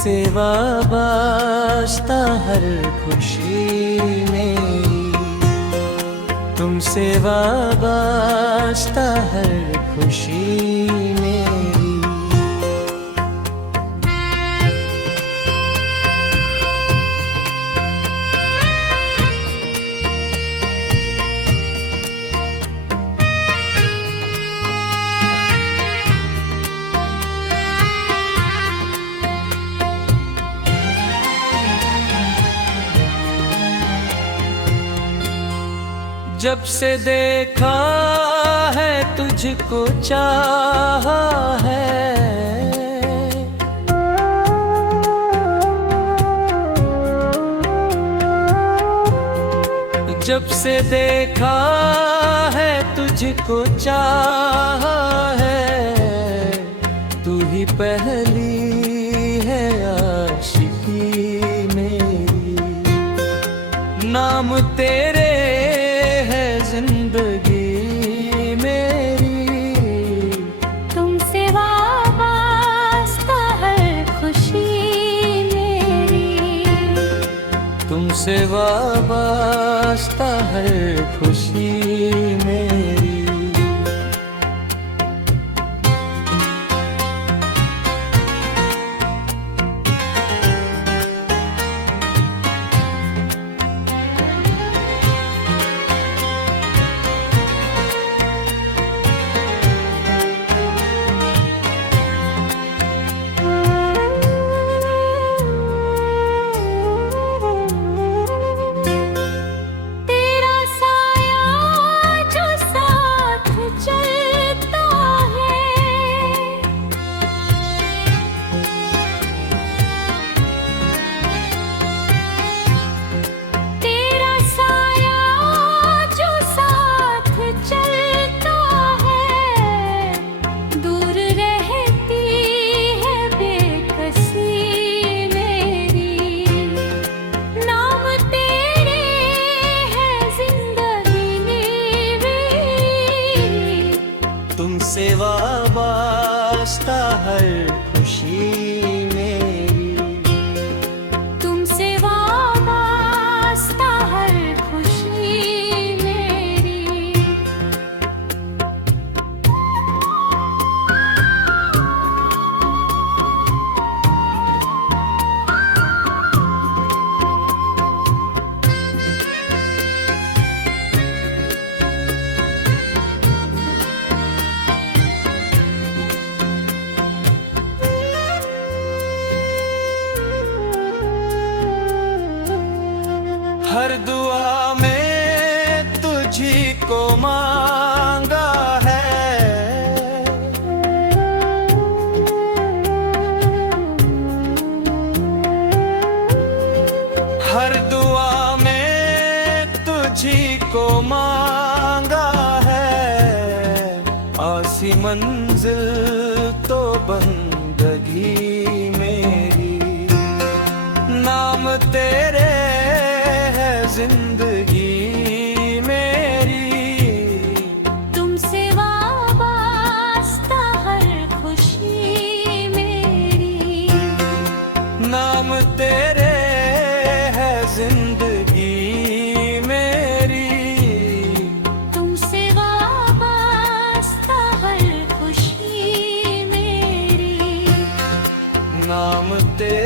तुमसे वाबस्ता हर खुशी मेरी, तुमसे वाबस्ता हर खुशी मेरी। जब से देखा है तुझको चाहा है, जब से देखा है तुझको चाहा है, तू ही पहली है आशिकी मेरी। नाम तेरे जिंदगी मेरी, तुमसे वाबस्ता हर खुशी मेरी, तुमसे वाबस्ता हर खुशी मेरी। तुमसे वाबस्ता हर खुशी मेरी, तुमसे वाबस्ता हर खुशी मेरी। हर दुआ में तुझी को मांगा है, हर दुआ में तुझी को मांगा है। आसी मंजिल तो बंदगी मेरी, नाम तेरे जिंदगी मेरी, तुमसे वाबस्ता हर खुशी मेरी, नाम तेरे है जिंदगी मेरी। तुमसे वाबस्ता हर खुशी मेरी, नाम तेरे